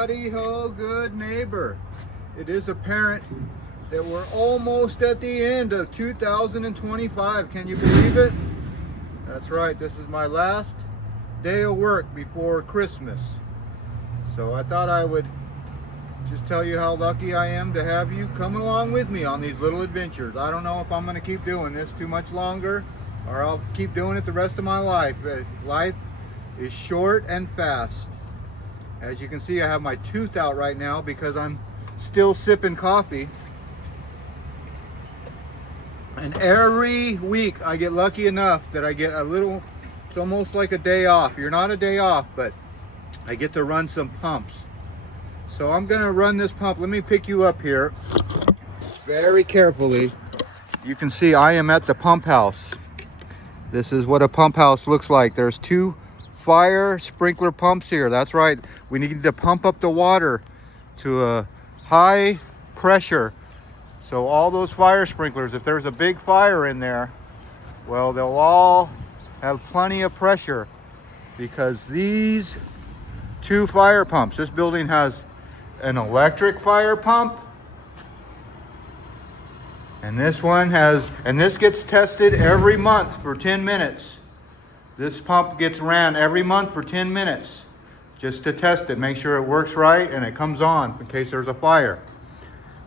Howdy ho, good neighbor. It is apparent that we're almost at the end of 2025. Can you believe it? That's right, this is my last day of work before Christmas. So I thought I would just tell you how lucky I am to have you come along with me on these little adventures. I don't know if I'm going to keep doing this too much longer or I'll keep doing it the rest of my life. Life is short and fast. As you can see, I have my tooth out right now because I'm still sipping coffee. And every week I get lucky enough that I get a little, it's almost like a day off. You're not a day off, but I get to run some pumps. So I'm gonna run this pump. Let me pick you up here very carefully. You can see I am at the pump house. This is what a pump house looks like. There's two fire sprinkler pumps here. That's right. We need to pump up the water to a high pressure. So all those fire sprinklers, if there's a big fire in there, well, they'll all have plenty of pressure because these two fire pumps, this building has an electric fire pump, and this one has, and this gets tested every month for 10 minutes. This pump gets ran every month for 10 minutes just to test it, make sure it works right and it comes on in case there's a fire.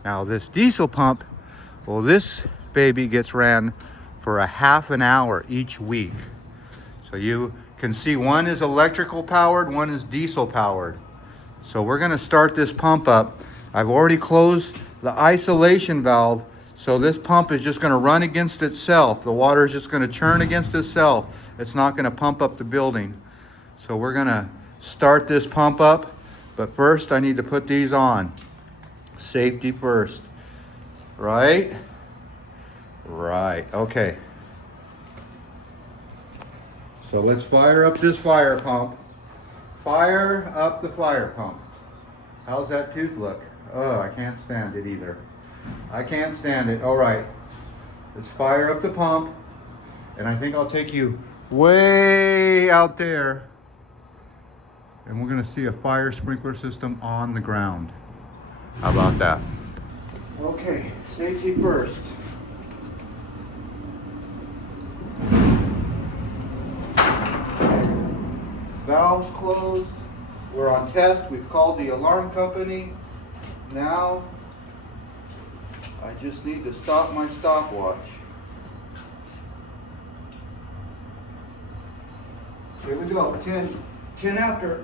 Now this diesel pump, well, this baby gets ran for a half an hour each week. So you can see one is electrical powered, one is diesel powered. So we're gonna start this pump up. I've already closed the isolation valve, so this pump is just gonna run against itself. The water is just gonna churn against itself. It's not gonna pump up the building. So we're gonna start this pump up, but first I need to put these on. Safety first, right? Right, okay. So let's fire up this fire pump. Fire up the fire pump. How's that tooth look? Oh, I can't stand it either. I can't stand it. All right, let's fire up the pump. And I think I'll take you way out there. And we're gonna see a fire sprinkler system on the ground. How about that? Okay, safety first. Valves closed. We're on test. We've called the alarm company. Now, I just need to stop my stopwatch. Here we go. 10 after.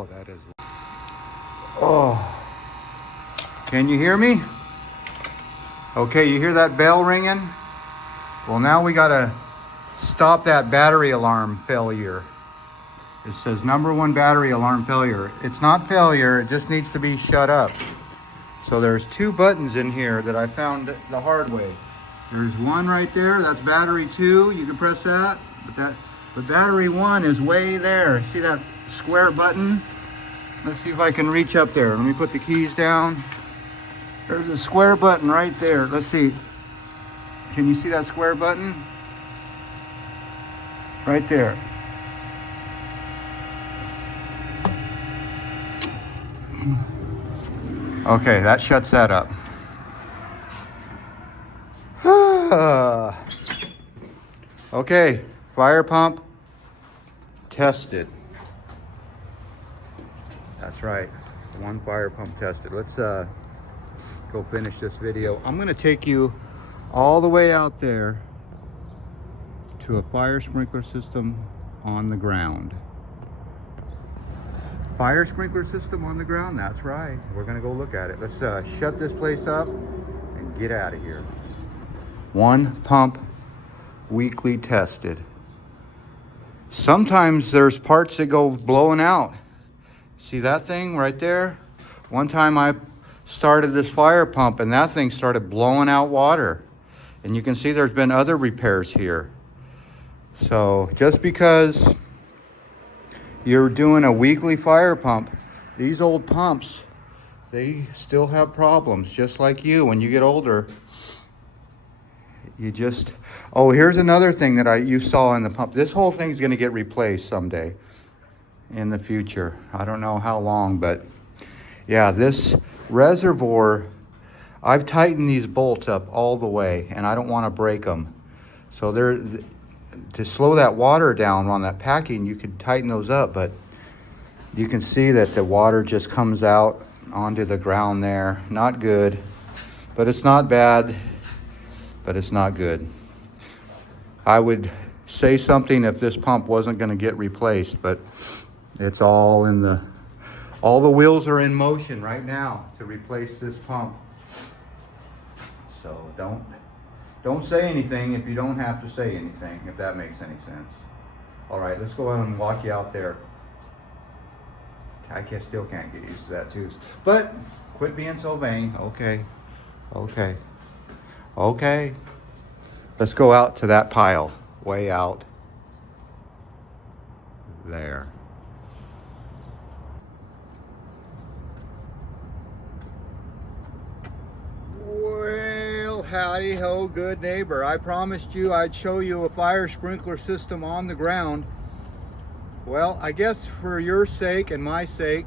Oh, that is. Oh, can you hear me? Okay, you hear that bell ringing? Well, now we gotta stop that battery alarm failure. It says #1 battery alarm failure. It's not failure, it just needs to be shut up. So there's 2 buttons in here that I found the hard way. There's one right there, that's battery 2, you can press that. But battery 1 is way there. See that square button? Let's see if I can reach up there. Let me put the keys down. There's a square button right there. Let's see. Can you see that square button? Right there. Okay, that shuts that up. Okay, fire pump tested. That's right, 1 fire pump tested. Let's go finish this video. I'm gonna take you all the way out there to a fire sprinkler system on the ground. Fire sprinkler system on the ground, that's right. We're gonna go look at it. Let's shut this place up and get out of here. 1 pump weekly tested. Sometimes there's parts that go blowing out. See that thing right there? One time I started this fire pump and that thing started blowing out water. And you can see there's been other repairs here. So just because you're doing a weekly fire pump, these old pumps, they still have problems, just like you. When you get older, you just... Oh, here's another thing that you saw in the pump. This whole thing's gonna get replaced someday in the future. I don't know how long, but yeah, this reservoir, I've tightened these bolts up all the way and I don't want to break them. So to slow that water down on that packing, you could tighten those up, but you can see that the water just comes out onto the ground there. Not good, but it's not bad, but it's not good. I would say something if this pump wasn't going to get replaced, but it's all the wheels are in motion right now to replace this pump. So don't say anything if you don't have to say anything, if that makes any sense. All right, let's go out and walk you out there. I still can't get used to that too. But quit being so vain. Okay. Let's go out to that pile, way out there. Well, howdy ho, good neighbor. I promised you I'd show you a fire sprinkler system on the ground. Well, I guess for your sake and my sake,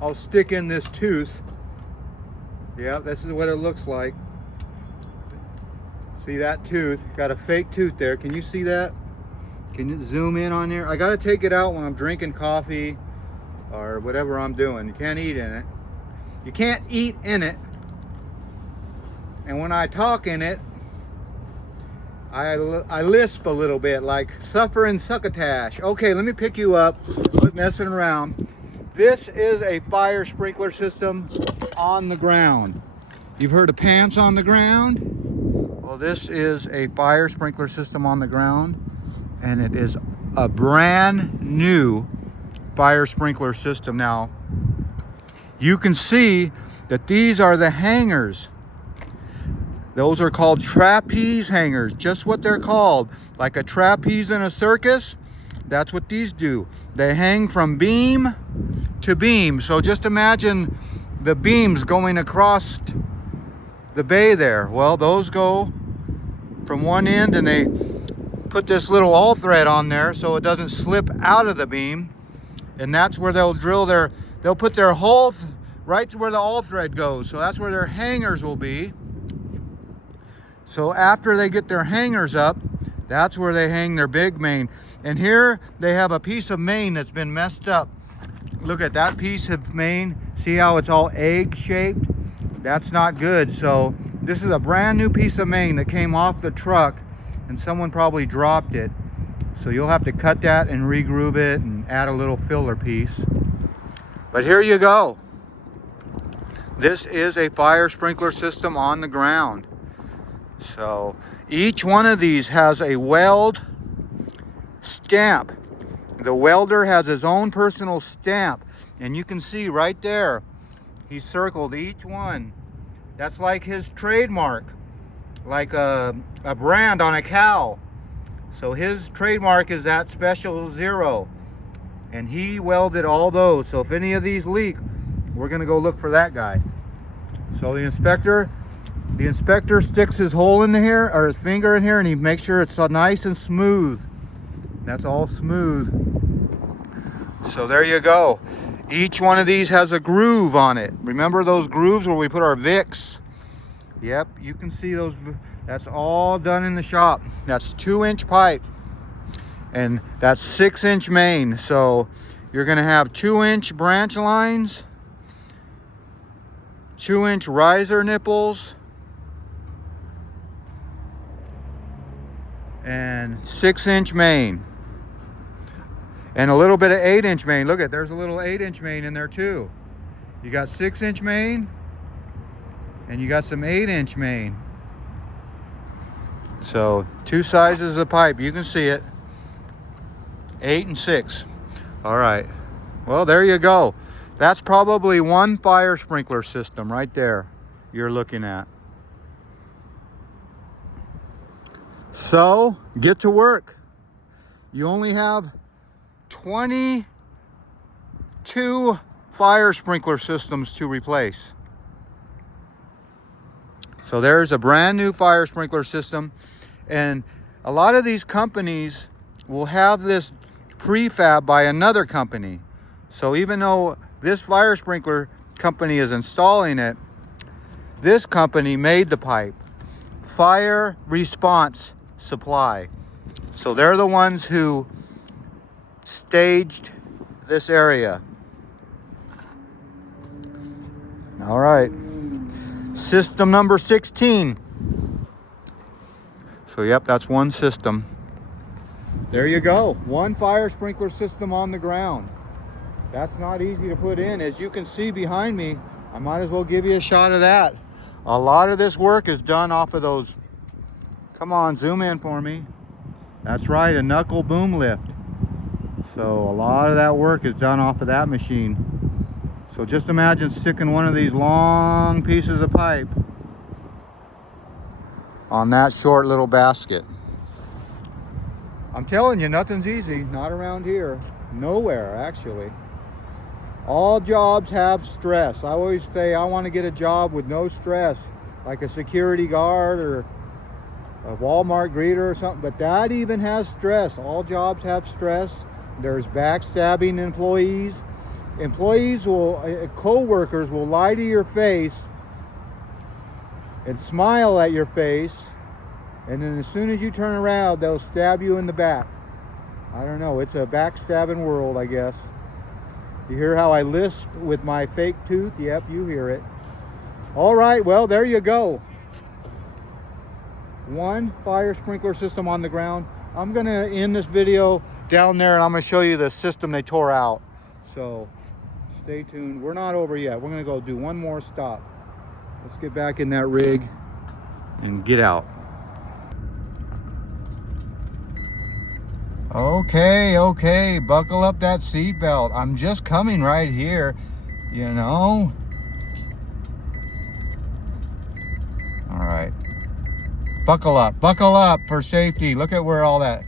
I'll stick in this tooth. Yeah, this is what it looks like. See that tooth? Got a fake tooth there. Can you see that? Can you zoom in on there? I gotta take it out when I'm drinking coffee or whatever I'm doing. You can't eat in it. You can't eat in it. And when I talk in it, I lisp a little bit, like suffering succotash. Okay, let me pick you up. Quit messing around. This is a fire sprinkler system on the ground. You've heard of pants on the ground? Well, this is a fire sprinkler system on the ground, and it is a brand new fire sprinkler system. Now, you can see that these are the hangers. Those are called trapeze hangers, just what they're called. Like a trapeze in a circus, that's what these do. They hang from beam to beam. So just imagine the beams going across the bay there. Well, those go from one end and they put this little all thread on there so it doesn't slip out of the beam. And that's where they'll they'll put their hole right to where the all thread goes. So that's where their hangers will be. So after they get their hangers up, that's where they hang their big main. And here they have a piece of main that's been messed up. Look at that piece of main. See how it's all egg shaped? That's not good. So this is a brand new piece of main that came off the truck and someone probably dropped it. So you'll have to cut that and regroove it and add a little filler piece. But here you go. This is a fire sprinkler system on the ground. So each one of these has a weld stamp. The welder has his own personal stamp, and you can see right there, he circled each one. That's like his trademark, like a brand on a cow. So his trademark is that special 0, and he welded all those. So if any of these leak, we're gonna go look for that guy. So the inspector sticks his hole in here, or his finger in here, and he makes sure it's nice and smooth. That's all smooth. So there you go. Each one of these has a groove on it. Remember those grooves where we put our Vicks? Yep, you can see those. That's all done in the shop. That's 2-inch pipe, and that's 6-inch main. So you're gonna have 2-inch branch lines, 2-inch riser nipples, and 6-inch main. And a little bit of 8-inch main. Look at, there's a little 8-inch main in there too. You got 6-inch main, and you got some 8-inch main. So 2 sizes of pipe, you can see it. 8 and 6. All right, well, there you go. That's probably one fire sprinkler system right there you're looking at. So get to work. You only have 22 fire sprinkler systems to replace. So there's a brand new fire sprinkler system, and a lot of these companies will have this prefab by another company. So even though this fire sprinkler company is installing it, this company made the pipe. Fire Response Supply. So they're the ones who staged this area. All right, system number 16. So yep, that's one system. There you go, one fire sprinkler system on the ground. That's not easy to put in. As you can see behind me, I might as well give you a shot of that. A lot of this work is done off of those, come on, zoom in for me. That's right, a knuckle boom lift. So a lot of that work is done off of that machine. So just imagine sticking one of these long pieces of pipe on that short little basket. I'm telling you, nothing's easy, not around here. Nowhere, actually. All jobs have stress. I always say I want to get a job with no stress, like a security guard or a Walmart greeter or something, but that even has stress. All jobs have stress. There's backstabbing employees. Co-workers will lie to your face and smile at your face, and then as soon as you turn around, they'll stab you in the back. I don't know, it's a backstabbing world, I guess. You hear how I lisp with my fake tooth? Yep, you hear it. All right, well, there you go. One fire sprinkler system on the ground. I'm gonna end this video down there, and I'm gonna show you the system they tore out. So stay tuned. We're not over yet. We're gonna go do one more stop. Let's get back in that rig and get out. Okay, buckle up that seatbelt. I'm just coming right here, you know. All right, buckle up for safety. Look at where all that,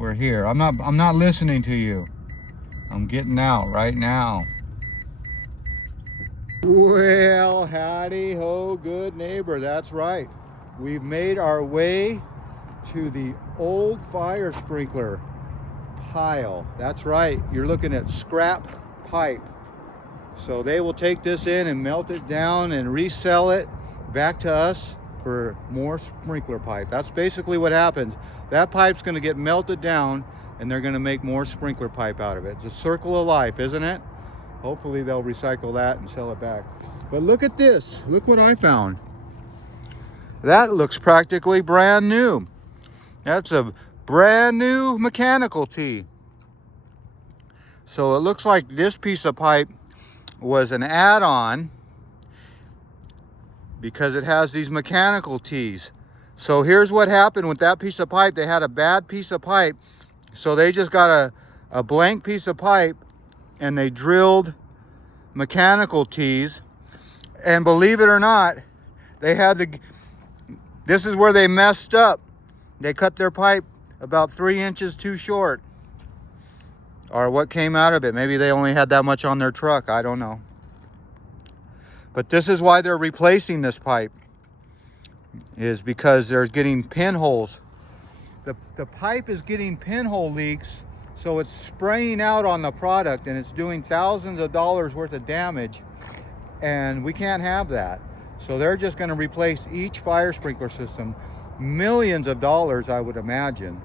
we're here. I'm not listening to you. I'm getting out right now. Well, howdy ho, good neighbor. That's right. We've made our way to the old fire sprinkler pile. That's right. You're looking at scrap pipe. So they will take this in and melt it down and resell it back to us for more sprinkler pipe. That's basically what happens. That pipe's going to get melted down, and they're going to make more sprinkler pipe out of it. It's a circle of life, isn't it? Hopefully they'll recycle that and sell it back. But look at this. Look what I found. That looks practically brand new. That's a brand new mechanical tee. So it looks like this piece of pipe was an add-on because it has these mechanical tees. So here's what happened with that piece of pipe. They had a bad piece of pipe, so they just got a blank piece of pipe and they drilled mechanical tees. And believe it or not, they had this is where they messed up. They cut their pipe about 3 inches too short. Or what came out of it. Maybe they only had that much on their truck. I don't know. But this is why they're replacing this pipe, is because they're getting pinholes. The pipe is getting pinhole leaks, so it's spraying out on the product and it's doing thousands of dollars worth of damage, and we can't have that. So they're just going to replace each fire sprinkler system. Millions of dollars, I would imagine.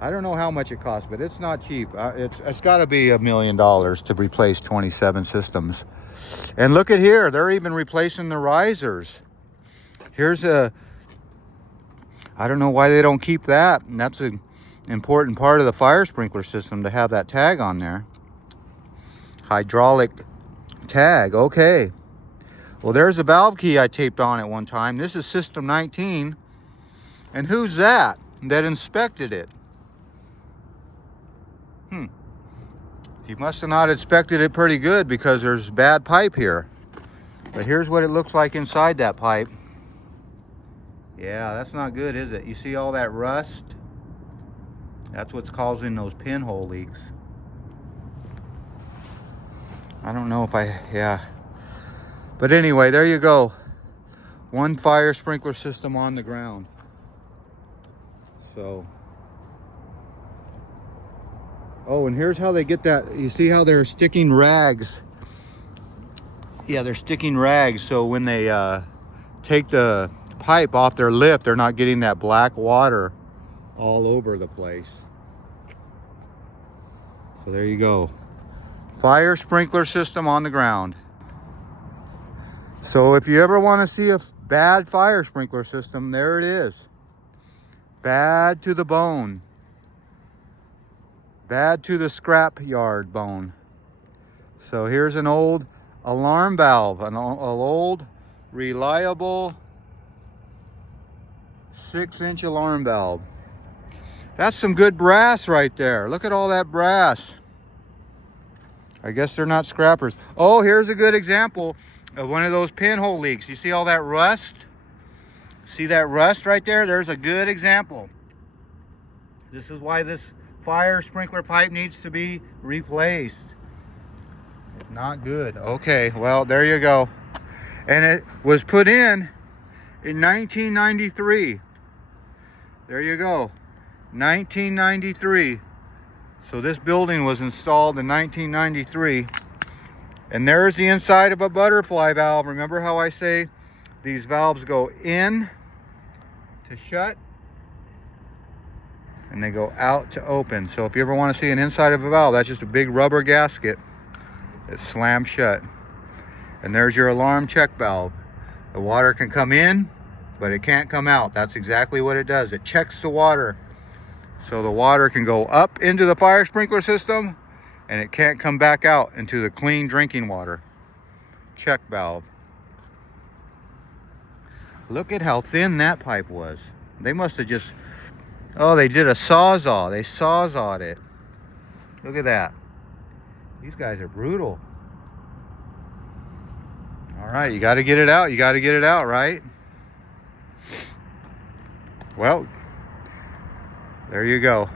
I don't know how much it costs, but it's not cheap. It's got to be $1 million to replace 27 systems. And look at here, they're even replacing the risers. Here's I don't know why they don't keep that. And that's an important part of the fire sprinkler system, to have that tag on there. Hydraulic tag, okay. Well, there's a valve key I taped on at one time. This is system 19. And who's that inspected it? He must have not inspected it pretty good, because there's bad pipe here. But here's what it looks like inside that pipe. Yeah, that's not good, is it? You see all that rust? That's what's causing those pinhole leaks. I don't know if yeah. But anyway, there you go. One fire sprinkler system on the ground. So. Oh, and here's how they get that. You see how they're sticking rags? Yeah, they're sticking rags, so when they take the pipe off their lip, they're not getting that black water all over the place. So there you go. Fire sprinkler system on the ground. So if you ever want to see a bad fire sprinkler system, there it is. Bad to the bone. Bad to the scrap yard bone. So here's an old alarm valve, an old reliable 6-inch alarm valve. That's some good brass right there. Look at all that brass. I guess they're not scrappers. Oh, here's a good example of one of those pinhole leaks. You see all that rust? See that rust right there? There's a good example. This is why this fire sprinkler pipe needs to be replaced. It's not good. Okay, well, there you go. And it was put in 1993. There you go. 1993. So this building was installed in 1993. And there's the inside of a butterfly valve. Remember how I say these valves go in to shut and they go out to open. So if you ever want to see an inside of a valve, that's just a big rubber gasket that slams shut. And there's your alarm check valve. The water can come in, but it can't come out. That's exactly what it does. It checks the water. So the water can go up into the fire sprinkler system, and it can't come back out into the clean drinking water. Check valve. Look at how thin that pipe was. They must have just, oh, they did a sawzall. They sawzalled it. Look at that. These guys are brutal. All right, you got to get it out. You got to get it out, right? Well, there you go.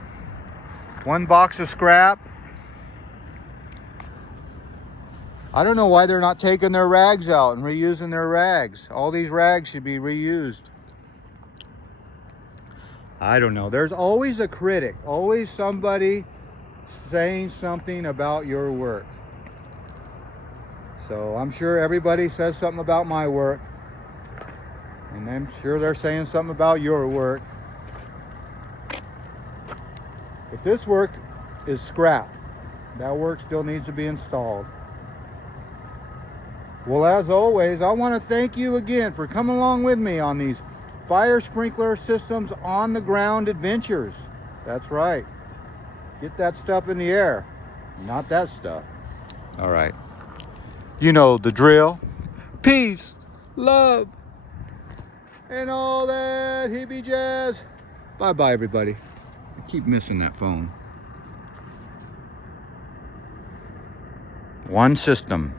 One box of scrap. I don't know why they're not taking their rags out and reusing their rags. All these rags should be reused. I don't know. There's always a critic, always somebody saying something about your work. So I'm sure everybody says something about my work. And I'm sure they're saying something about your work. But this work is scrap. That work still needs to be installed. Well, as always, I want to thank you again for coming along with me on these fire sprinkler systems on the ground adventures. That's right. Get that stuff in the air. Not that stuff. All right. You know the drill. Peace, love, and all that hippie jazz. Bye-bye, everybody. I keep missing that phone. One system.